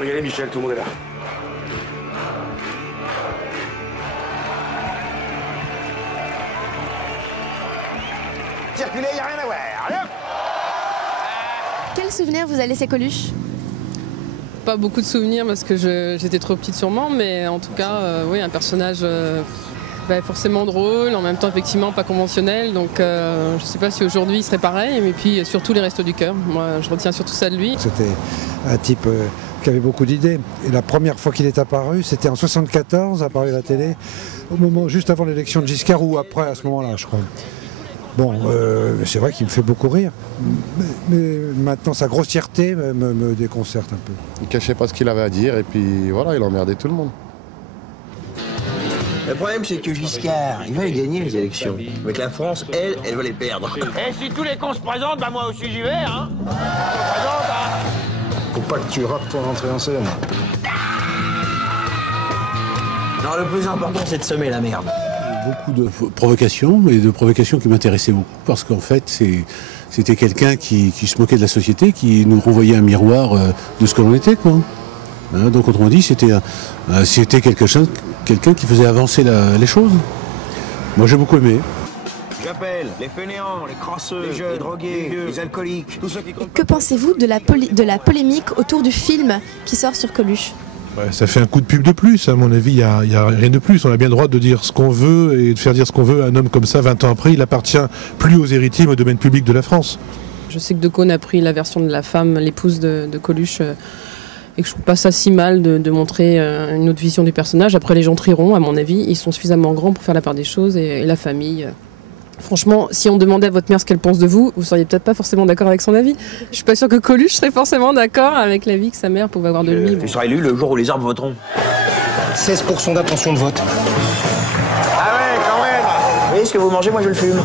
Faut y aller, Michel, tout le monde est là. Circuler, y a rien à voir. Allez hop. Quel souvenir vous a laissé Coluche? Pas beaucoup de souvenirs parce que j'étais trop petite sûrement, mais en tout cas, oui, un personnage forcément drôle, en même temps effectivement pas conventionnel, donc je ne sais pas si aujourd'hui il serait pareil, mais puis surtout les Restos du Cœur. Moi, je retiens surtout ça de lui. C'était un type qui avait beaucoup d'idées. Et la première fois qu'il est apparu, c'était en 1974, apparu à la télé, au moment juste avant l'élection de Giscard ou après, à ce moment-là, je crois. Bon, c'est vrai qu'il me fait beaucoup rire, mais maintenant sa grossièreté me déconcerte un peu. Il ne cachait pas ce qu'il avait à dire et puis voilà, il emmerdait tout le monde. Le problème, c'est que Giscard, il va les gagner les élections. Mais que la France, elle va les perdre. Et si tous les cons se présentent, bah moi aussi j'y vais, hein. On se présente, hein. Faut pas que tu rates ton entrée en scène. Non, le plus important, c'est de semer la merde. Beaucoup de provocations, et de provocations qui m'intéressaient beaucoup, parce qu'en fait, c'était quelqu'un qui se moquait de la société, qui nous renvoyait un miroir de ce que l'on était, quoi. Hein, donc, autrement dit, c'était quelqu'un qui faisait avancer les choses. Moi, j'ai beaucoup aimé. J'appelle les fainéants, les crasseux, les jeunes, les drogués, les alcooliques, tous ceux qui... Que pensez-vous de la polémique autour du film qui sort sur Coluche? Ouais, ça fait un coup de pub de plus, à mon avis, il n'y a rien de plus. On a bien le droit de dire ce qu'on veut et de faire dire ce qu'on veut à un homme comme ça, 20 ans après. Il appartient plus aux héritiers, mais au domaine public de la France. Je sais que De Caunes a pris la version de la femme, l'épouse de Coluche, et que je trouve pas ça si mal de montrer une autre vision du personnage. Après, les gens trieront, à mon avis. Ils sont suffisamment grands pour faire la part des choses, et la famille... Franchement, si on demandait à votre mère ce qu'elle pense de vous, vous seriez peut-être pas forcément d'accord avec son avis. Je suis pas sûre que Coluche serait forcément d'accord avec l'avis que sa mère pouvait avoir de lui. Tu seras élu le jour où les arbres voteront. 16% d'intention de vote. Ah ouais, quand même. Vous voyez ce que vous mangez, moi je le fume.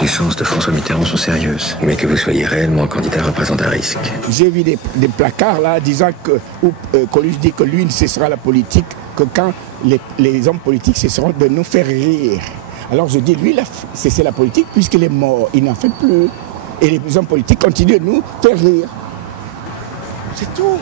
Les chances de François Mitterrand sont sérieuses, mais que vous soyez réellement candidat représente un risque. J'ai vu des placards là disant que Coluche dit que lui ne cessera la politique que quand les hommes politiques cesseront de nous faire rire. Alors je dis, lui, il a cessé la politique puisqu'il est mort, il n'en fait plus. Et les hommes politiques continuent de nous faire rire. C'est tout.